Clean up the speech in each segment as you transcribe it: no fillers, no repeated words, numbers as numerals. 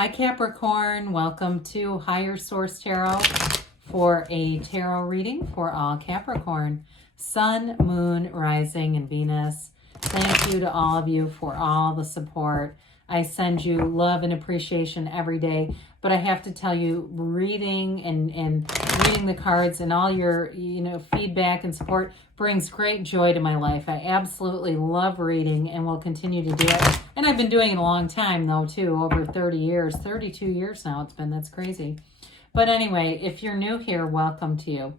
Hi Capricorn, welcome to Higher Source Tarot for a tarot reading for all Capricorn. Sun, Moon, Rising, and Venus. Thank you to all of you for all the support. I send you love and appreciation every day, but I have to tell you, reading and reading the cards and all your feedback and support brings great joy to my life. I absolutely love reading and will continue to do it. And I've been doing it a long time though too, over 30 years, 32 years now it's been. That's crazy. But anyway, if you're new here, welcome to you.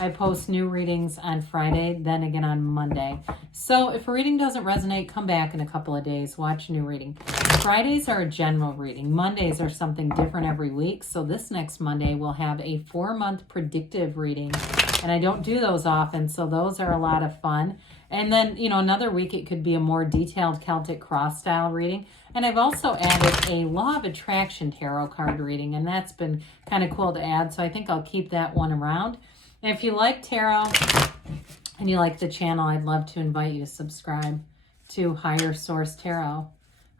I post new readings on Friday, then again on Monday. So if a reading doesn't resonate, come back in a couple of days, watch a new reading. Fridays are a general reading. Mondays are something different every week. So this next Monday, we'll have a 4-month predictive reading. And I don't do those often, so those are a lot of fun. And then, another week it could be a more detailed Celtic cross style reading. And I've also added a Law of Attraction tarot card reading, and that's been kind of cool to add. So I think I'll keep that one around. And if you like tarot and you like the channel, I'd love to invite you to subscribe to Higher Source Tarot.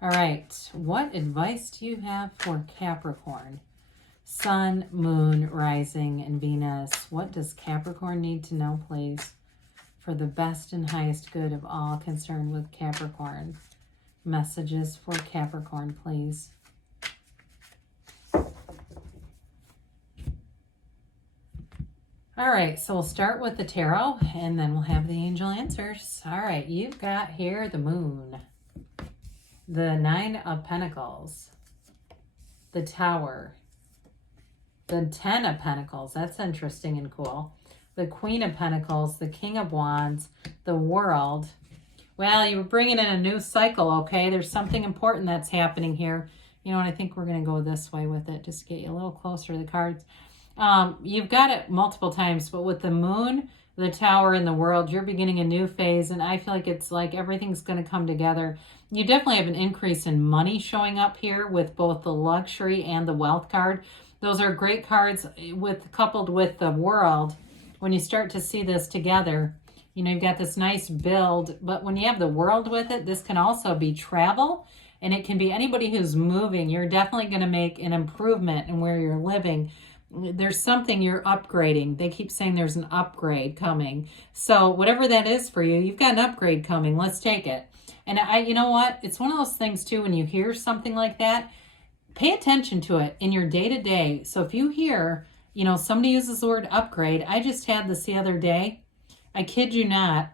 All right, what advice do you have for Capricorn? Sun, Moon, Rising, and Venus. What does Capricorn need to know, please, for the best and highest good of all concerned with Capricorn? Messages for Capricorn, please. All right, so we'll start with the tarot, and then we'll have the angel answers. All right, you've got here the Moon, the 9 of Pentacles, the Tower, the 10 of Pentacles. That's interesting and cool. The Queen of Pentacles, the King of Wands, the World. Well, you were bringing in a new cycle, okay? There's something important that's happening here. You know what? I think we're going to go this way with it, just to get you a little closer to the cards. You've got it multiple times, but with the Moon, the Tower, and the World, you're beginning a new phase, and I feel like it's like everything's going to come together. You definitely have an increase in money showing up here with both the Luxury and the Wealth card. Those are great cards coupled with the World. When you start to see this together, you've got this nice build, but when you have the World with it, this can also be travel, and it can be anybody who's moving. You're definitely going to make an improvement in where you're living. There's something you're upgrading. They keep saying there's an upgrade coming. So whatever that is for you, you've got an upgrade coming. Let's take it. And you know what? It's one of those things too, when you hear something like that, pay attention to it in your day-to-day. So if you hear, somebody uses the word upgrade. I just had this the other day. I kid you not,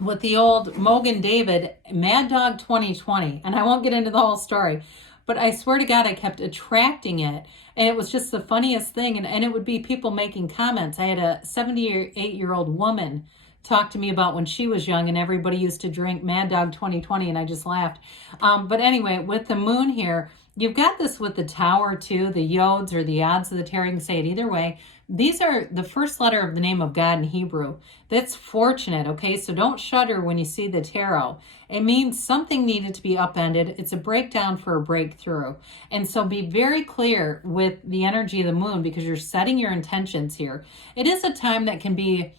with the old Mogan David Mad Dog 2020. And I won't get into the whole story. But I swear to God, I kept attracting it. And it was just the funniest thing. And it would be people making comments. I had a 78-year-old woman talk to me about when she was young and everybody used to drink Mad Dog 2020, and I just laughed. But anyway, with the Moon here, you've got this with the Tower too, the Yods or the odds of the tarot. You can say it either way. These are the first letter of the name of God in Hebrew. That's fortunate, okay? So don't shudder when you see the tarot. It means something needed to be upended. It's a breakdown for a breakthrough. And so be very clear with the energy of the Moon because you're setting your intentions here. It is a time that can be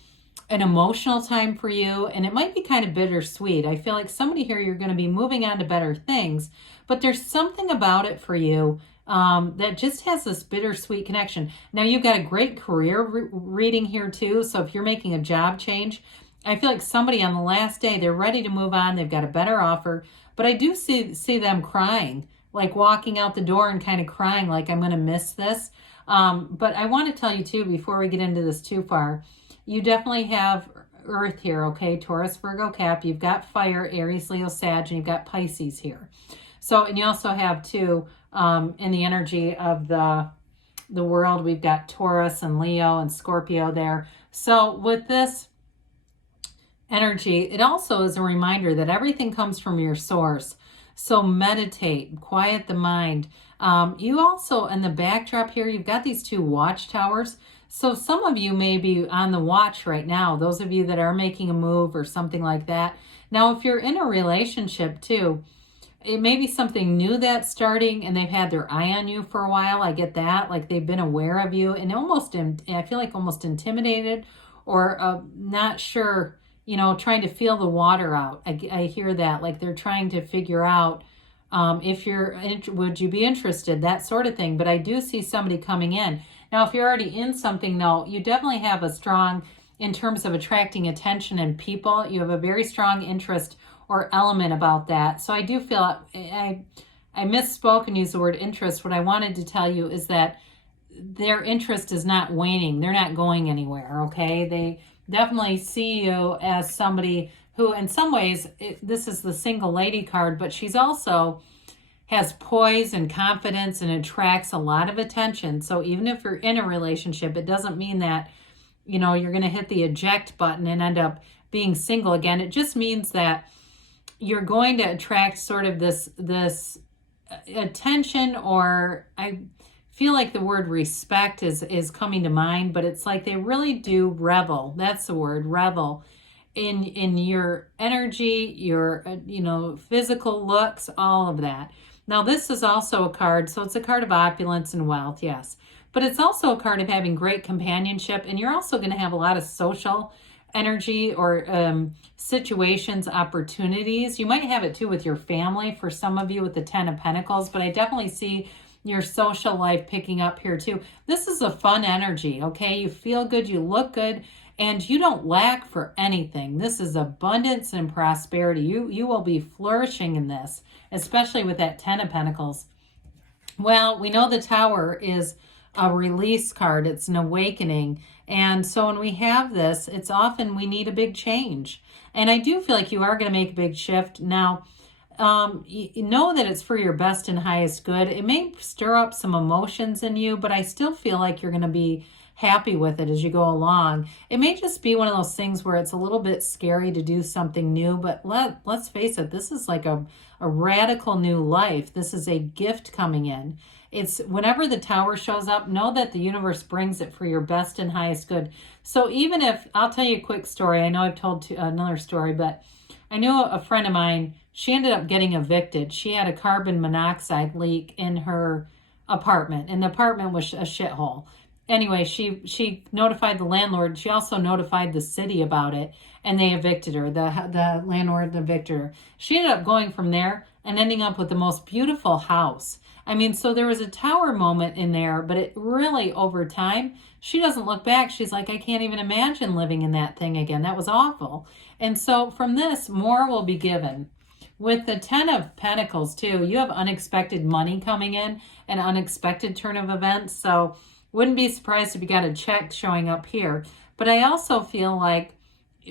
an emotional time for you, and it might be kind of bittersweet. I feel like somebody here, you're going to be moving on to better things, but there's something about it for you that just has this bittersweet connection. Now, you've got a great career reading here too, so if you're making a job change, I feel like somebody on the last day, they're ready to move on, they've got a better offer, but I do see them crying, like walking out the door and kind of crying like, I'm going to miss this. But I want to tell you too, before we get into this too far, you definitely have Earth here, okay? Taurus, Virgo, Cap. You've got Fire, Aries, Leo, Sag, and you've got Pisces here. So, and you also have too, in the energy of the World, we've got Taurus and Leo and Scorpio there. So with this energy, it also is a reminder that everything comes from your source. So meditate, quiet the mind. You also, in the backdrop here, you've got these 2 watchtowers. So some of you may be on the watch right now, those of you that are making a move or something like that. Now, if you're in a relationship too, it may be something new that's starting and they've had their eye on you for a while. I get that, like they've been aware of you and I feel like almost intimidated or not sure, trying to feel the water out. I hear that, like they're trying to figure out would you be interested, that sort of thing. But I do see somebody coming in. Now, if you're already in something, though, you definitely have a strong, in terms of attracting attention and people, you have a very strong interest or element about that. So I do feel, I misspoke and used the word interest. What I wanted to tell you is that their interest is not waning. They're not going anywhere, okay? They definitely see you as somebody who, in some ways, this is the single lady card, but she's also has poise and confidence and attracts a lot of attention. So even if you're in a relationship, it doesn't mean that, you know, you're going to hit the eject button and end up being single again. It just means that you're going to attract sort of this attention, or I feel like the word respect is coming to mind, but it's like they really do revel. That's the word, revel in your energy, your physical looks, all of that. Now, this is also a card, so it's a card of opulence and wealth, yes. But it's also a card of having great companionship, and you're also going to have a lot of social energy or situations, opportunities. You might have it too with your family for some of you with the 10 of Pentacles, but I definitely see your social life picking up here too. This is a fun energy, okay? You feel good, you look good, and you don't lack for anything. This is abundance and prosperity. You will be flourishing in this, especially with that 10 of Pentacles. Well, we know the Tower is a release card. It's an awakening. And so when we have this, it's often we need a big change. And I do feel like you are going to make a big shift. Now, you know that it's for your best and highest good. It may stir up some emotions in you, but I still feel like you're going to be happy with it as you go along. It may just be one of those things where it's a little bit scary to do something new, but let's face it, this is like a radical new life. This is a gift coming in. It's whenever the Tower shows up, know that the universe brings it for your best and highest good. So even if, I'll tell you a quick story. I know I've told another story, but I knew a friend of mine, she ended up getting evicted. She had a carbon monoxide leak in her apartment, and the apartment was a shithole. Anyway, she notified the landlord. She also notified the city about it, and they evicted her. The landlord evicted her. She ended up going from there and ending up with the most beautiful house. I mean, so there was a Tower moment in there, but it really, over time, she doesn't look back. She's like, I can't even imagine living in that thing again. That was awful. And so from this, more will be given. With the 10 of Pentacles, too, you have unexpected money coming in, an unexpected turn of events. So wouldn't be surprised if you got a check showing up here. But I also feel like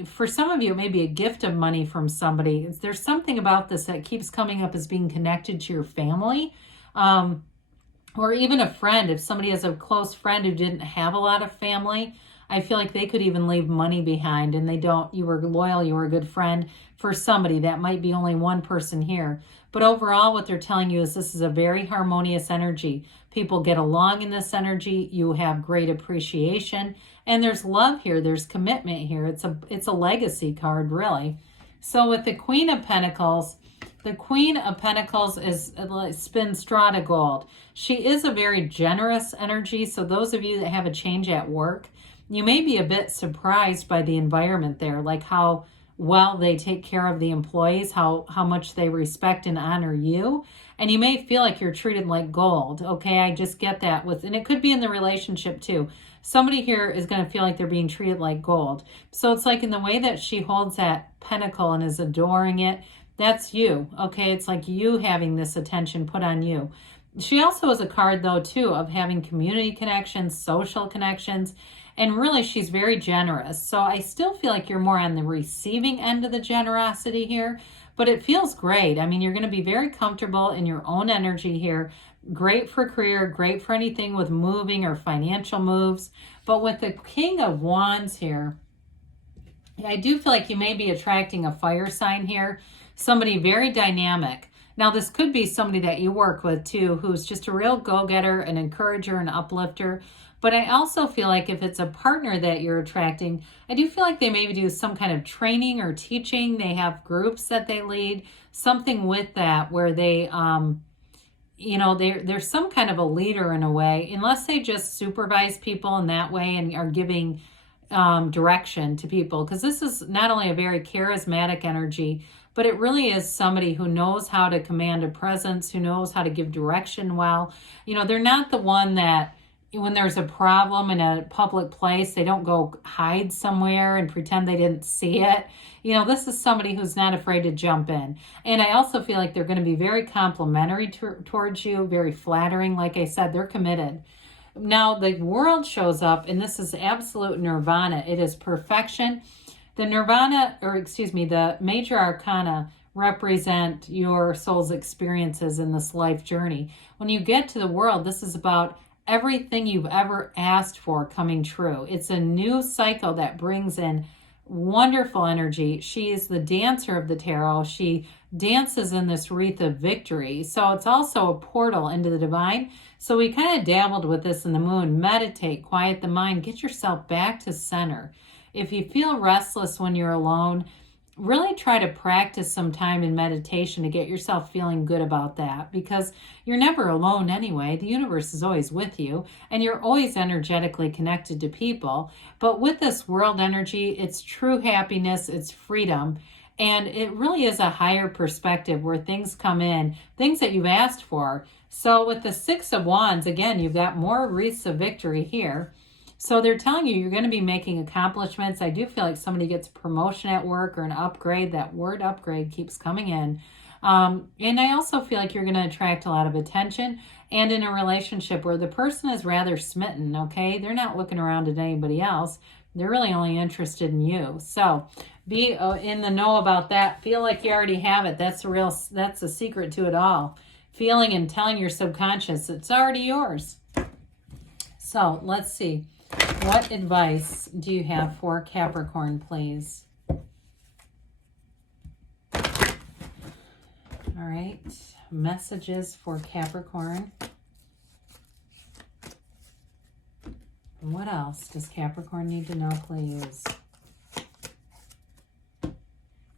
for some of you, it may be a gift of money from somebody. There's something about this that keeps coming up as being connected to your family. Or even a friend. If somebody has a close friend who didn't have a lot of family, I feel like they could even leave money behind, and they don't. You were loyal, you were a good friend for somebody. That might be only one person here. But overall, what they're telling you is this is a very harmonious energy. People get along in this energy. You have great appreciation, and there's love here. There's commitment here. It's a legacy card, really. So with the Queen of Pentacles, the Queen of Pentacles is spin straw to gold. She is a very generous energy. So those of you that have a change at work, you may be a bit surprised by the environment there, like how well they take care of the employees, how much they respect and honor you. And you may feel like you're treated like gold. Okay, I just get that and it could be in the relationship too. Somebody here is going to feel like they're being treated like gold. So it's like in the way that she holds that pentacle and is adoring it, that's you. Okay, it's like you having this attention put on you. She also is a card though too of having community connections, social connections, and really she's very generous. So I still feel like you're more on the receiving end of the generosity here, but it feels great. I mean, you're going to be very comfortable in your own energy here. Great for career, great for anything with moving or financial moves. But with the King of Wands here, I do feel like you may be attracting a fire sign here. Somebody very dynamic. Now, this could be somebody that you work with too, who's just a real go-getter, an encourager, an uplifter. But I also feel like if it's a partner that you're attracting, I do feel like they maybe do some kind of training or teaching. They have groups that they lead, something with that where they, they're some kind of a leader in a way, unless they just supervise people in that way and are giving direction to people. Because this is not only a very charismatic energy, but it really is somebody who knows how to command a presence, who knows how to give direction well. You know, they're not the one that when there's a problem in a public place, they don't go hide somewhere and pretend they didn't see it. You know, this is somebody who's not afraid to jump in. And I also feel like they're going to be very complimentary towards you, very flattering. Like I said, they're committed. Now, the world shows up, and this is absolute nirvana. It is perfection. The nirvana, or excuse me, the major arcana represent your soul's experiences in this life journey. When you get to the world, this is about everything you've ever asked for coming true. It's a new cycle that brings in wonderful energy. She is the dancer of the tarot. She dances in this wreath of victory. So it's also a portal into the divine. So we kind of dabbled with this in the moon. Meditate, quiet the mind, get yourself back to center. If you feel restless when you're alone, really try to practice some time in meditation to get yourself feeling good about that, because you're never alone anyway. The universe is always with you, and you're always energetically connected to people. But with this world energy, it's true happiness, it's freedom, and it really is a higher perspective where things come in, things that you've asked for. So with the Six of Wands, again, you've got more wreaths of victory here. So they're telling you you're going to be making accomplishments. I do feel like somebody gets a promotion at work or an upgrade. That word upgrade keeps coming in. And I also feel like you're going to attract a lot of attention, and in a relationship where the person is rather smitten, okay? They're not looking around at anybody else. They're really only interested in you. So be in the know about that. Feel like you already have it. That's the secret to it all. Feeling and telling your subconscious it's already yours. So let's see. What advice do you have for Capricorn, please? All right. Messages for Capricorn. What else does Capricorn need to know, please?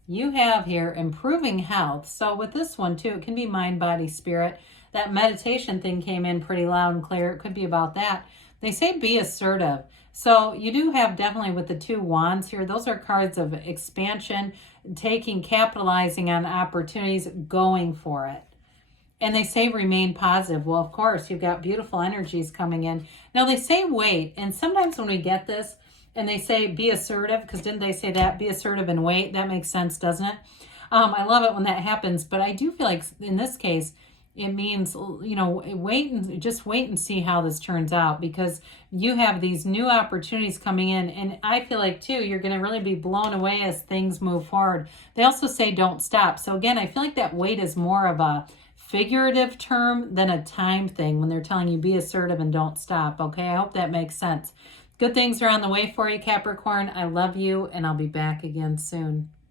You have here improving health. So with this one too, it can be mind, body, spirit. That meditation thing came in pretty loud and clear. It could be about that. They say be assertive. So you do have definitely with the two wands here, those are cards of expansion, capitalizing on opportunities, going for it. And they say remain positive. Well, of course, you've got beautiful energies coming in. Now they say wait. And sometimes when we get this and they say be assertive, because didn't they say that? Be assertive and wait. That makes sense, doesn't it? I love it when that happens. But I do feel like in this case, it means, you know, wait and see how this turns out, because you have these new opportunities coming in. And I feel like, too, you're going to really be blown away as things move forward. They also say don't stop. So, again, I feel like that wait is more of a figurative term than a time thing when they're telling you be assertive and don't stop. Okay, I hope that makes sense. Good things are on the way for you, Capricorn. I love you, and I'll be back again soon.